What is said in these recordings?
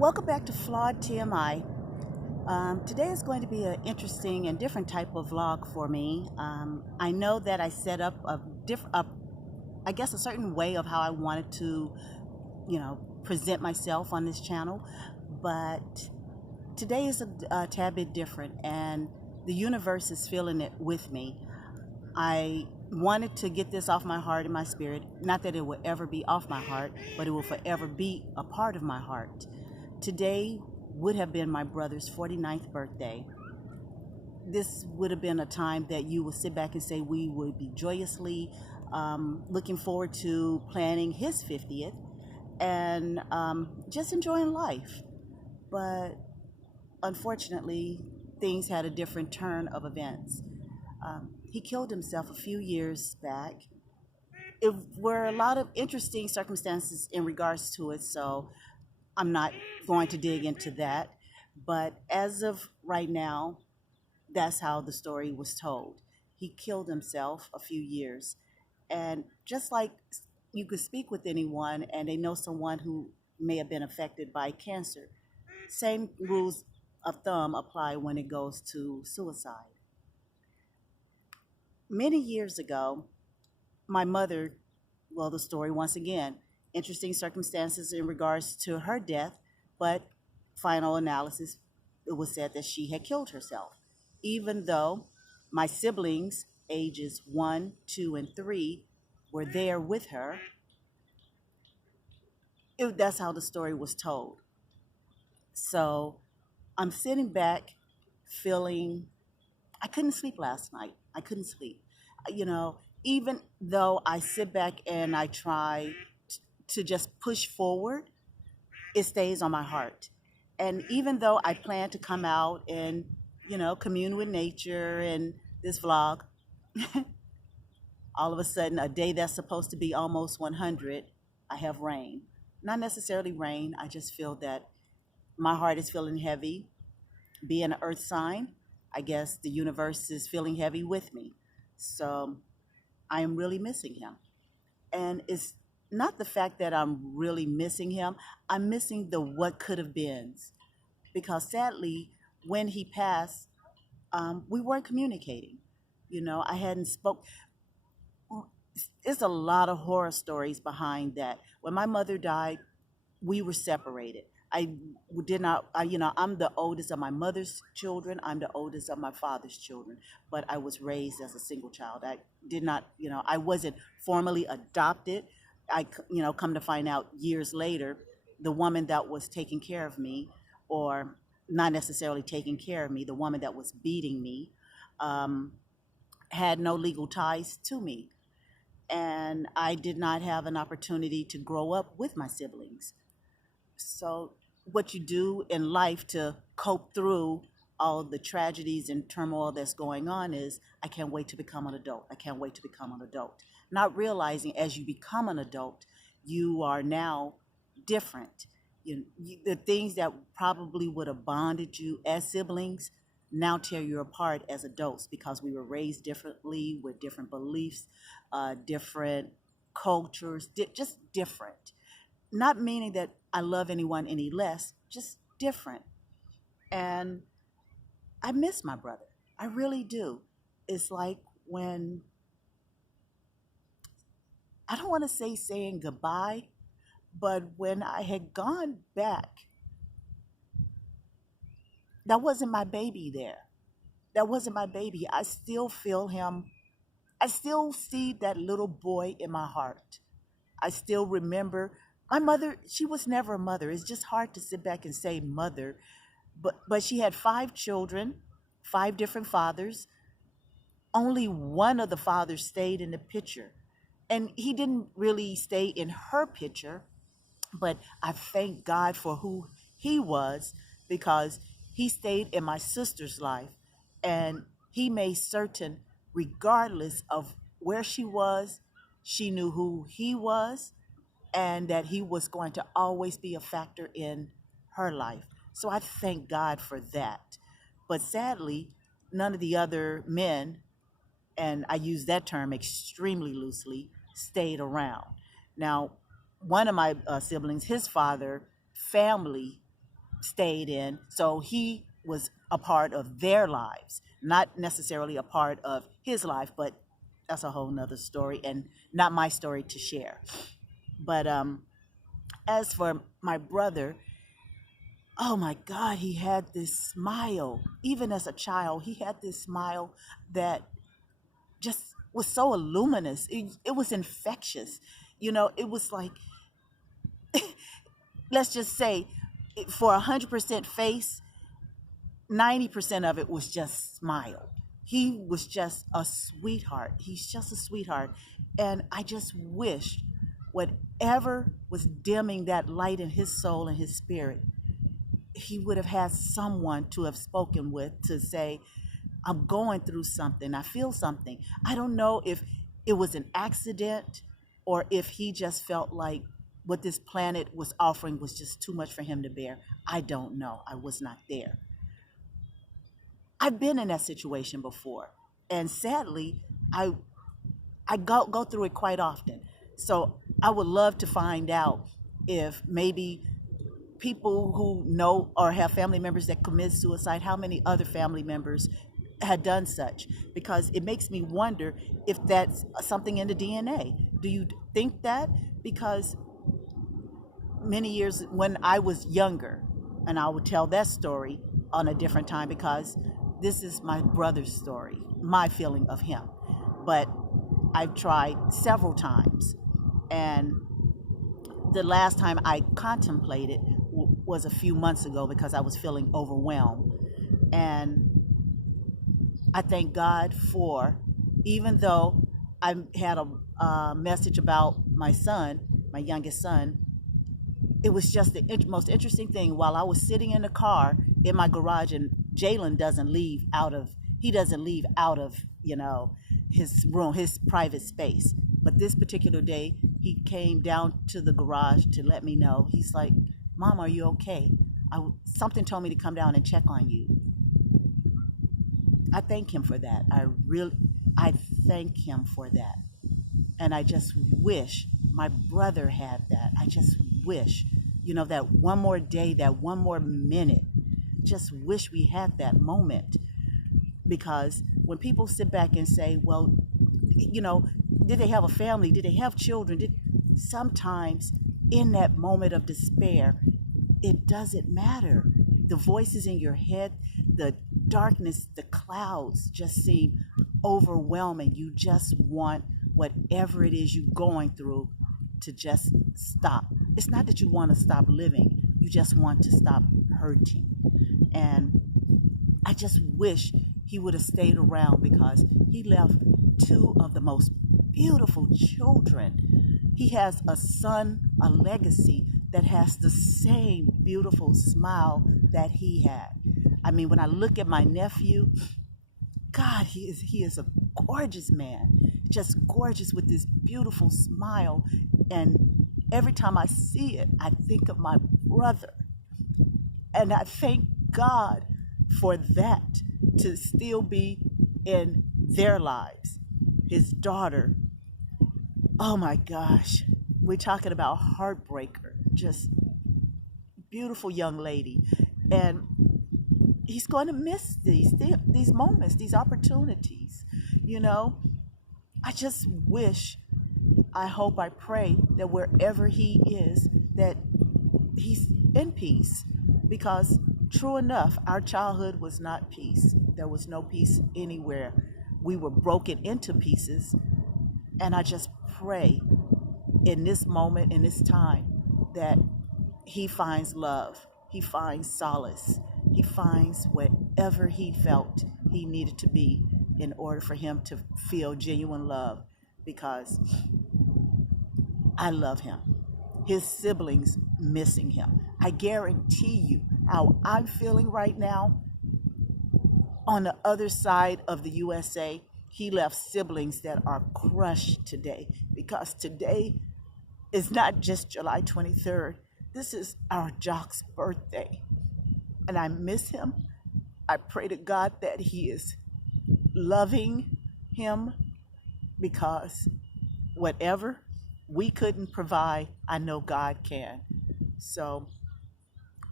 Welcome back to Flawed TMI. Today is going to be an interesting and different type of vlog for me. I know that I set up I guess, a certain way of how I wanted to, present myself on this channel, but today is a tad bit different, and the universe is feeling it with me. I wanted to get this off my heart and my spirit. Not that it will ever be off my heart, but it will forever be a part of my heart. Today would have been my brother's 49th birthday. This would have been a time that you would sit back and say we would be joyously looking forward to planning his 50th and just enjoying life. But unfortunately, things had a different turn of events. He killed himself a few years back. It were a lot of interesting circumstances in regards to it, so I'm not going to dig into that. But as of right now, that's how the story was told. He killed himself a few years. And just like you could speak with anyone and they know someone who may have been affected by cancer, same rules of thumb apply when it goes to suicide. Many years ago, my mother, well, the story once again, interesting circumstances in regards to her death, but final analysis, it was said that she had killed herself. Even though my siblings, ages 1, 2, and 3, were there with her, that's how the story was told. So I'm sitting back feeling, I couldn't sleep last night. I couldn't sleep. You know, even though I sit back and I try to just push forward, it stays on my heart. And even though I plan to come out and, commune with nature and this vlog, all of a sudden, a day that's supposed to be almost 100, I have rain. Not necessarily rain, I just feel that my heart is feeling heavy. Being an earth sign, I guess the universe is feeling heavy with me. So I am really missing him. And it's not the fact that I'm really missing him, I'm missing the what could have beens. Because sadly, when he passed, we weren't communicating. I hadn't spoke. It's a lot of horror stories behind that. When my mother died, we were separated. I did not, I'm the oldest of my mother's children. I'm the oldest of my father's children, but I was raised as a single child. I did not, I wasn't formally adopted. Come to find out years later, the woman that was taking care of me, or not necessarily taking care of me, the woman that was beating me, had no legal ties to me. And I did not have an opportunity to grow up with my siblings. So what you do in life to cope through all the tragedies and turmoil that's going on is, I can't wait to become an adult. I can't wait to become an adult. Not realizing as you become an adult, you are now different. The things that probably would have bonded you as siblings now tear you apart as adults, because we were raised differently with different beliefs, different cultures, just different. Not meaning that I love anyone any less, just different. And I miss my brother. I really do. It's like when, I don't want to say saying goodbye, but when I had gone back, that wasn't my baby there. That wasn't my baby. I still feel him. I still see that little boy in my heart. I still remember my mother. She was never a mother. It's just hard to sit back and say mother, but she had 5 children, 5 different fathers. Only one of the fathers stayed in the picture, and he didn't really stay in her picture. But I thank God for who he was, because he stayed in my sister's life, and he made certain, regardless of where she was, she knew who he was, and that he was going to always be a factor in her life. So I thank God for that. But sadly, none of the other men, and I use that term extremely loosely, stayed around. Now, one of my siblings, his father, family, stayed in. So he was a part of their lives, not necessarily a part of his life, but that's a whole nother story and not my story to share. But as for my brother, oh my God, he had this smile. Even as a child, he had this smile that just was so luminous. It was infectious. It was like, let's just say, for 100% face, 90% of it was just smile. He was just a sweetheart. He's just a sweetheart. And I just wished whatever was dimming that light in his soul and his spirit, he would have had someone to have spoken with to say, I'm going through something. I feel something. I don't know if it was an accident or if he just felt like what this planet was offering was just too much for him to bear. I don't know. I was not there. I've been in that situation before. And sadly, I I go through it quite often. So I would love to find out if maybe people who know or have family members that commit suicide, how many other family members had done such, because it makes me wonder if that's something in the DNA. Do you think that? Because many years when I was younger, and I would tell that story on a different time because this is my brother's story, my feeling of him. But I've tried several times, and the last time I contemplated was a few months ago because I was feeling overwhelmed. And I thank God for, even though I had a message about my son, my youngest son, it was just the most interesting thing. While I was sitting in the car in my garage, and Jalen doesn't leave out of, his room, his private space. But this particular day, he came down to the garage to let me know. He's like, Mom, are you okay? Something told me to come down and check on you. I thank him for that. I thank him for that. And I just wish my brother had that. I just wish, that one more day, that one more minute, just wish we had that moment. Because when people sit back and say, well, did they have a family? Did they have children? Sometimes in that moment of despair, it doesn't matter. The voices in your head, the darkness, the clouds just seem overwhelming. You just want whatever it is you're going through to just stop. It's not that you want to stop living. You just want to stop hurting. And I just wish he would have stayed around because he left two of the most beautiful children. He has a son, a legacy that has the same beautiful smile that he had. I mean, when I look at my nephew, God, he is a gorgeous man, just gorgeous with this beautiful smile. And every time I see it, I think of my brother. And I thank God for that, to still be in their lives. His daughter, oh my gosh, we're talking about heartbreaker, just beautiful young lady. And he's going to miss these moments, these opportunities. I just wish, I hope, I pray that wherever he is, that he's in peace. Because true enough, our childhood was not peace. There was no peace anywhere. We were broken into pieces. And I just pray in this moment, in this time, that he finds love, he finds solace, he finds whatever he felt he needed to be in order for him to feel genuine love, because I love him. His siblings missing him. I guarantee you how I'm feeling right now. On the other side of the USA, he left siblings that are crushed today, because today is not just July 23rd. This is our Jock's birthday. And I miss him. I pray to God that he is loving him, because whatever we couldn't provide, I know God can. So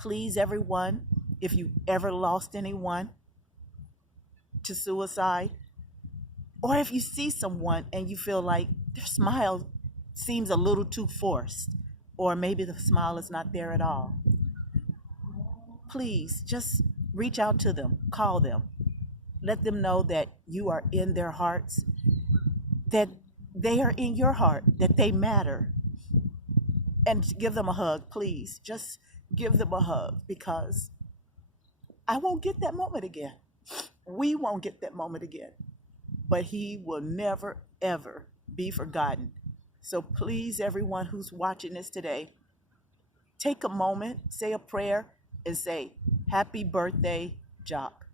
Please, everyone, if you ever lost anyone to suicide, or if you see someone and you feel like their smile seems a little too forced, or maybe the smile is not there at all, please just reach out to them, call them, let them know that you are in their hearts, that they are in your heart, that they matter, and give them a hug, please. Just give them a hug, because I won't get that moment again. We won't get that moment again, but he will never, ever be forgotten. So please, everyone who's watching this today, take a moment, say a prayer, and say, Happy birthday, Jock.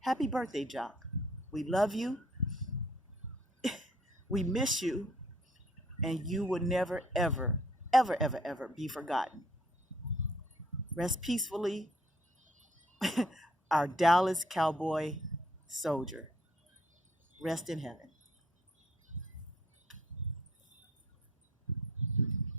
Happy birthday, Jock. We love you. We miss you. And you will never, ever, ever, ever, ever be forgotten. Rest peacefully, our Dallas Cowboy soldier. Rest in heaven.